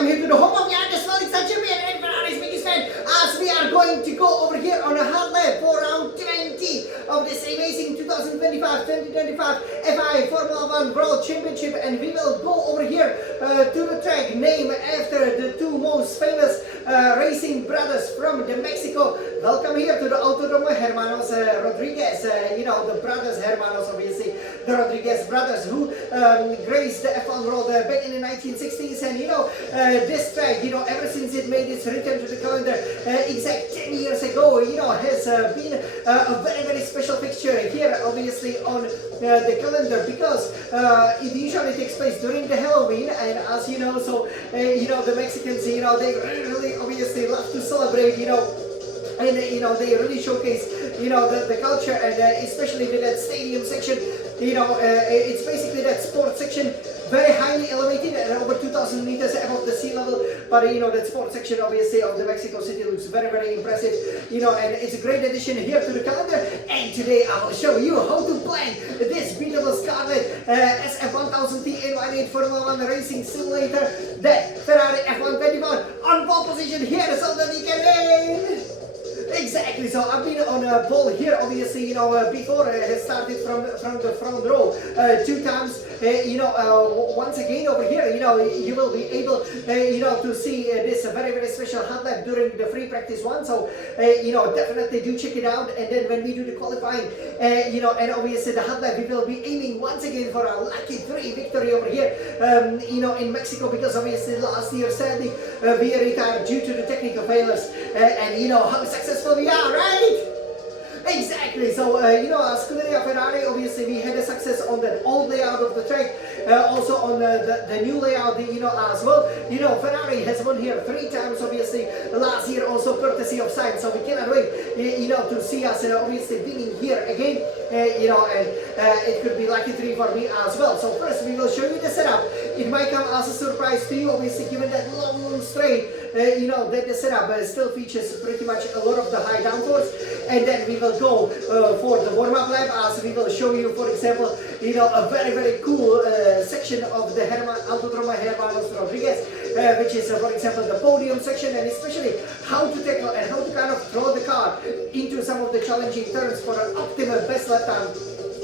welcome here to the home of the United States champion and Ferrari's biggest fan, as we are going to go over here on a hard lap for round 20 of this amazing 2025 FI Formula 1 World Championship, and we will go over here to the track named after the two most famous racing brothers from the Mexico. Welcome here to the Autodromo Hermanos Rodriguez, the brothers Hermanos, obviously, the Rodriguez brothers who graced the F1 world back in the 1960s, and this track, ever since it made its return to the calendar exact 10 years ago, has been a very special fixture here, obviously, on the calendar, because it usually takes place during the Halloween, and as you know, so the Mexicans, they really obviously love to celebrate, and they really showcase the culture, and especially with that stadium section. It's basically that sports section, very highly elevated at over 2,000 meters above the sea level, but that sports section obviously of the Mexico City looks very impressive, and it's a great addition here to the calendar. And today I will show you how to plan this beatable Scarlet SF1000T N18 Formula 1 Racing Simulator, the Ferrari F121 on pole position here so that we can win. Exactly, so I've been on a pole here, obviously, before I started from the front row two times. Once again over here, you will be able, to see this very special hot lap during the free practice one. So, definitely do check it out. And then when we do the qualifying, and obviously the hot lap, we will be aiming once again for a lucky 3 victory over here, in Mexico, because obviously last year, sadly, we retired due to the technical failures, and how successful we are, right? Exactly, so Scuderia Ferrari, obviously we had a success on that old layout of the track, also on the new layout, as well. Ferrari has won here 3 times, obviously, last year also courtesy of Sainz, so we cannot wait, to see us, obviously winning here again, and it could be lucky 3 for me as well. So first we will show you the setup. It might come as a surprise to you, obviously, given that long straight, that the setup still features pretty much a lot of the high downforce, and then we will go for the warm-up lap, as we will show you, for example, a very cool section of the Autodromo Hermanos Rodriguez, which is, for example, the podium section, and especially how to tackle and how to kind of throw the car into some of the challenging turns for an optimal best lap time,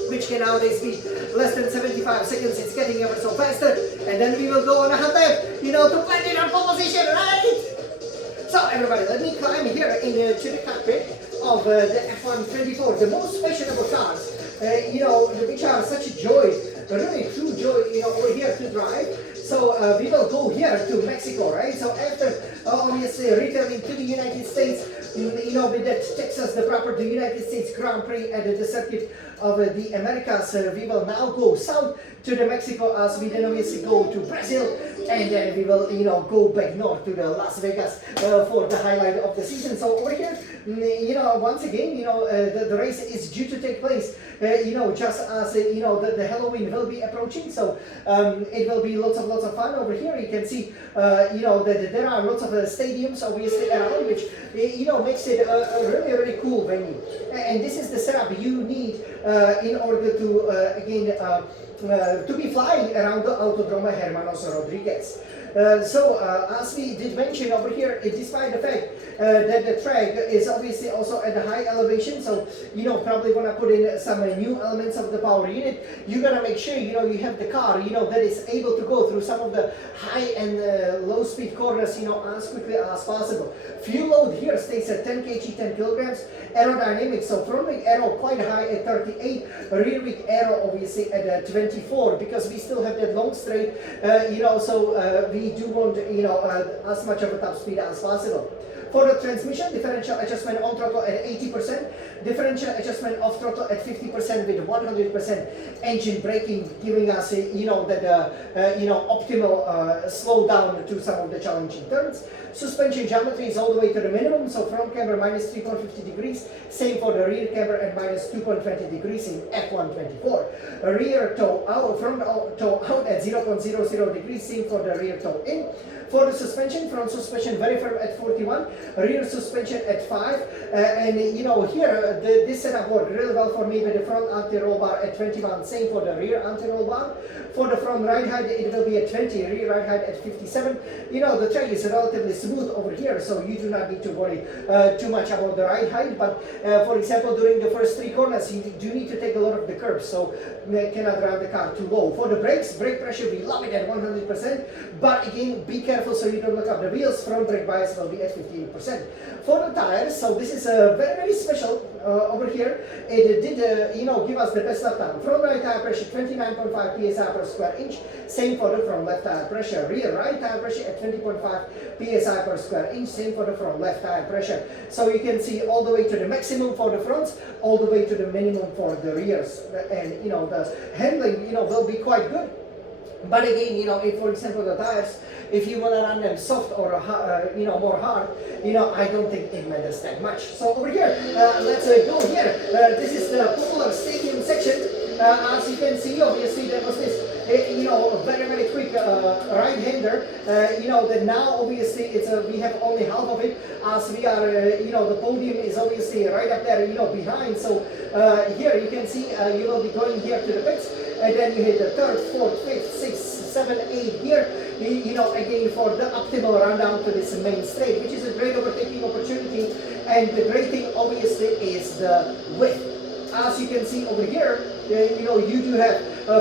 which can nowadays be less than 75 seconds. It's getting ever so faster, and then we will go on a hot lap, to plan in our pole position, right? So everybody, let me climb here into the cockpit of the F124, the most fashionable cars, which are such a joy, a really true joy, over here to drive. So we will go here to Mexico, right? So after obviously returning to the United States, with that Texas, the proper United States Grand Prix at the circuit of the Americas, we will now go south to the Mexico, as we then obviously go to Brazil, and then we will, go back north to the Las Vegas for the highlight of the season. So over here, once again, the race is due to take place, just as, the Halloween will be approaching. So it will be lots of fun over here. You can see, that there are lots of stadiums obviously around, which, makes it a really cool venue. And this is the setup you need in order to, again, to be flying around the Autodromo Hermanos Rodriguez. As we did mention over here, despite the fact that the track is obviously also at a high elevation, so probably want to put in some new elements of the power unit, you gotta make sure you have the car that is able to go through some of the high and low speed corners as quickly as possible. Fuel load here stays at 10 kg, 10 kilograms. Aerodynamics, so front wing aero quite high at 38, rear wing aero obviously at 24, because we still have that long straight, so we do want as much of a top speed as possible. For the transmission, differential adjustment on throttle at 80%, differential adjustment off throttle at 50% with 100% engine braking, giving us optimal slowdown to some of the challenging turns. Suspension geometry is all the way to the minimum, so front camber minus 3.50 degrees, same for the rear camber, and minus 2.20 degrees in F124. Rear toe out, front toe out at 0.00 degrees, same for the rear toe in. For the suspension, front suspension very firm at 41, rear suspension at 5, and you know here this setup worked really well for me with the front anti-roll bar at 21, same for the rear anti-roll bar. For the front ride height it will be at 20, rear ride height at 57. You know the track is relatively smooth over here, so you do not need to worry too much about the ride height, but for example during the first 3 corners you do need to take a lot of the curbs, so you cannot drive the car too low. For the brakes, brake pressure we love it at 100%, but again be careful so you don't lock up the wheels. Front brake bias will be at 58%. For the tires, so this is a very special over here. It did you know give us the best lap time. Front right tire pressure 29.5 psi per square inch, same for the front left tire pressure. Rear right tire pressure at 20.5 psi per square inch, same for the front left tire pressure. So you can see all the way to the maximum for the fronts, all the way to the minimum for the rears, and you know the handling you know will be quite good. But again, you know, if for example the tires, if you want to run them soft or you know more hard, you know, I don't think it matters that much. So over here, let's go here. This is the popular stadium section. As you can see, obviously there was this you know very quick right-hander. You know that now obviously it's we have only half of it, as we are you know the podium is obviously right up there, you know, behind. So here you can see you will be going here to the pits, and then you hit the 3rd, 4th, 5th, 6th, 7th, 8th here. You know, again for the optimal run down to this main straight, which is a great overtaking opportunity. And the great thing obviously is the width. As you can see over here, you know, you do have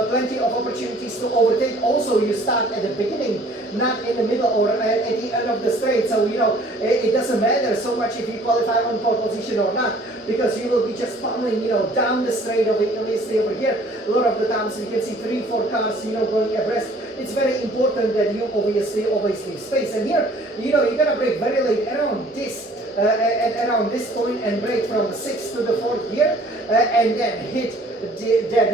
plenty of opportunities to overtake. Also, you start at the beginning, not in the middle or at the end of the straight. So, you know, it doesn't matter so much if you qualify on pole position or not, because you will be just pummeling, you know, down the straight obviously over here. A lot of the times you can see 3-4 cars, you know, going abreast. It's very important that you obviously always leave space. And here, you know, you're gonna brake very late around this. At around this point and brake from 6th to the 4th gear, and then hit that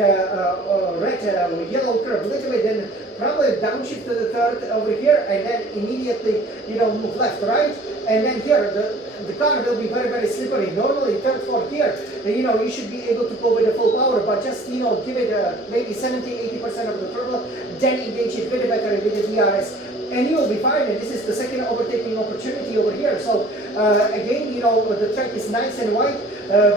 red yellow curve a little bit, then probably downshift to the 3rd over here, and then immediately you know move left, right, and then here the car will be very slippery. Normally 3rd, 4th gear, you know, you should be able to go with the full power, but just you know give it maybe 70-80% of the throttle, then engage it with the battery with the DRS, and you will be fine. And this is the second overtaking opportunity over here. So again, you know, the track is nice and wide,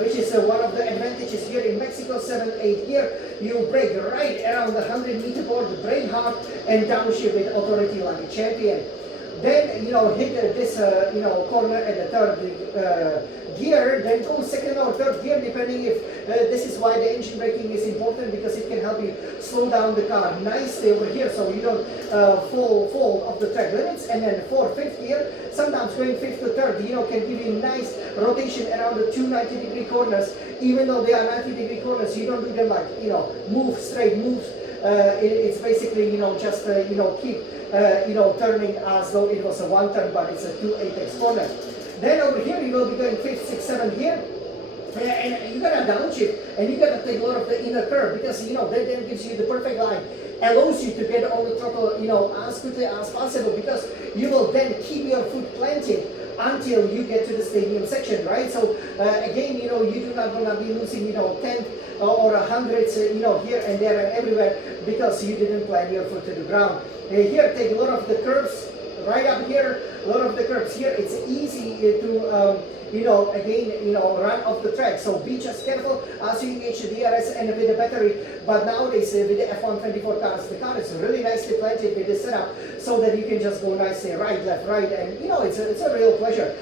which is one of the advantages here in Mexico. 7th, 8th gear, you brake right around the 100-meter board, brake hard, and downshift with authority like a champion. Then, you know, hit this, you know, corner at the 3rd gear, then go 2nd or 3rd gear, depending if, this is why the engine braking is important, because it can help you slow down the car nicely over here, so you don't fall off the track limits. And then 4th, 5th gear, sometimes going 5th to 3rd, you know, can give you nice rotation around the 2 90-degree corners. Even though they are 90-degree corners, you don't do them like, you know, move straight, moves. It's basically, you know, just, you know, keep, you know, turning as though it was a 1 turn, but it's a 2 apex corner. Then over here, you will be going 5th, 6th, 7th gear. And you gotta downshift, and you gotta take a lot of the inner curve, because, you know, that then gives you the perfect line, allows you to get on the throttle, you know, as quickly as possible, because you will then keep your foot planted until you get to the stadium section, right? So again, you know, you do not want to be losing, you know, 10th or 100ths, you know, here and there and everywhere, because you didn't plan your foot to the ground. Here, take a lot of the curves right up here, a lot of the curves here. It's easy to you know, again, you know, run off the track. So be just careful as you engage the DRS and with the battery. But nowadays with the F124 cars, the car is really nicely planted with the setup, so that you can just go nicely right, left, right, and you know, it's a real pleasure,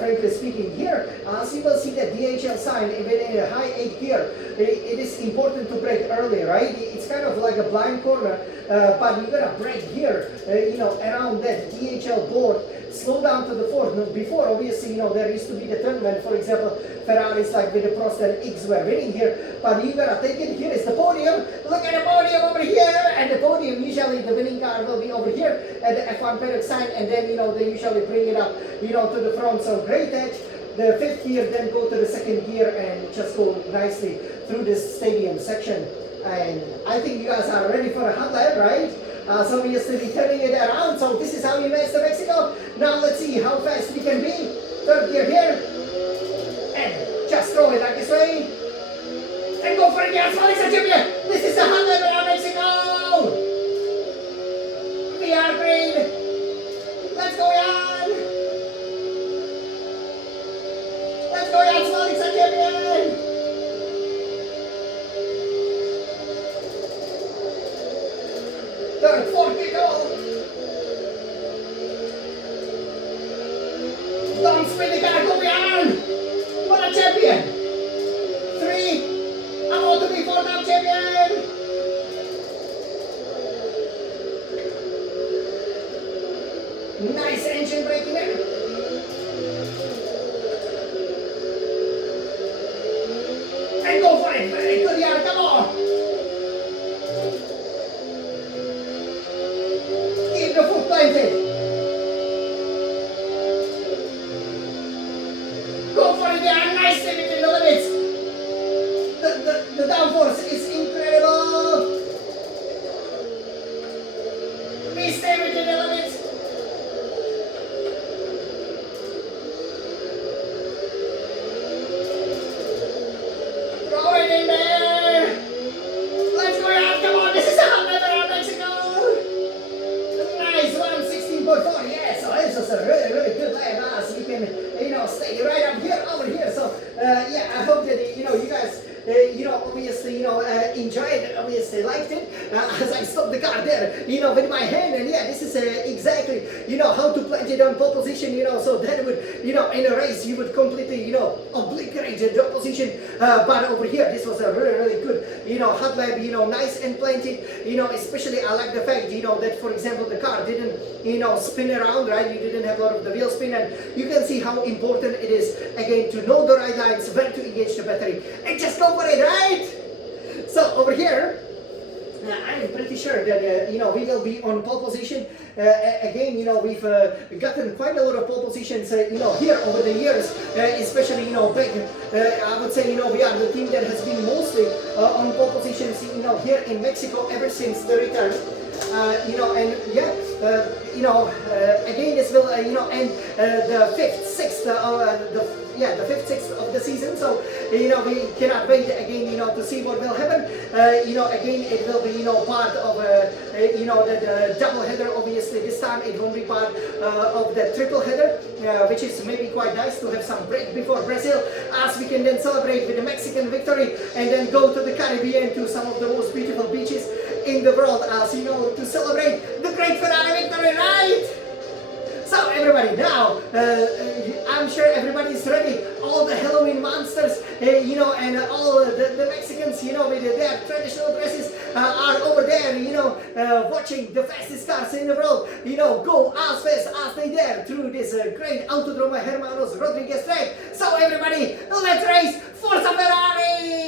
frankly speaking. Here, as you will see the DHL sign, even in a high 8th gear, it is important to brake early, right? It's kind of like a blind corner, but you gotta brake here, you know, around that DHL board. Slow down to the 4th. Before, obviously, you know, there used to be the turn when, for example, Ferraris like with the Prost and X were winning here, but you gotta take it. Here is the podium. Look at the podium over here, and the podium, usually the winning car will be over here at the F1 paddock sign, and then, you know, they usually bring it up, you know, to the front. So great edge. The 5th gear, then go to the 2nd gear and just go nicely through this stadium section. And I think you guys are ready for a hot lap, right? So we are still turning it around. So this is how you master Mexico. Now let's see how fast we can be. 3rd gear here, and just throw it like this way, and go for it, yes, ladies and gentlemen. This is the hot lap around Mexico. We are green. Let's go on. champion. 3, about to be 4-time champion. Nice engine braking there. And go for it. Very good, yeah, come on. Keep the foot planted. Go for it, yeah, nicely within the limits. The downforce is incredible. Please stay within the limits. Throw it in there. Let's go out. Come on, this is a hot lap around Mexico. Nice one, 16.4. Yeah, so this was a really, really good lap. So you can, stay right up here, over here. So, yeah, I hope that, you guys, obviously, enjoyed, obviously liked it, as I stopped the car there, with my hand, and yeah, this is exactly, how to plant it on pole position, so that would, in a race, you would completely, obliterate the opposition, but over here, this was a really, really good, hot lap, nice and planted, especially I like the fact, that, for example, the car didn't, spin around, right, you didn't have a lot of the wheel spin, and you can see how important it is, again, to know the right lines, when to engage the battery, and just go for it, right? So over here, I'm pretty sure that we will be on pole position. Again, we've gotten quite a lot of pole positions, here over the years, especially back. I would say we are the team that has been mostly on pole positions, here in Mexico ever since the return. And yeah, again this will end the 5th, 6th, the 5th, 6th of the season. So we cannot wait again to see what will happen. Again it will be part of the double header. Obviously this time it won't be part of the triple header, which is maybe quite nice to have some break before Brazil, as we can then celebrate with the Mexican victory and then go to the Caribbean, to some of the most beautiful beaches in the world, as to celebrate the great Ferrari victory, right? So everybody, now I'm sure everybody's ready. All the Halloween monsters, and all the Mexicans, with their traditional dresses, are over there, watching the fastest cars in the world, go as fast as they dare through this great Autodromo Hermanos Rodriguez track. So everybody, let's race Forza Ferrari!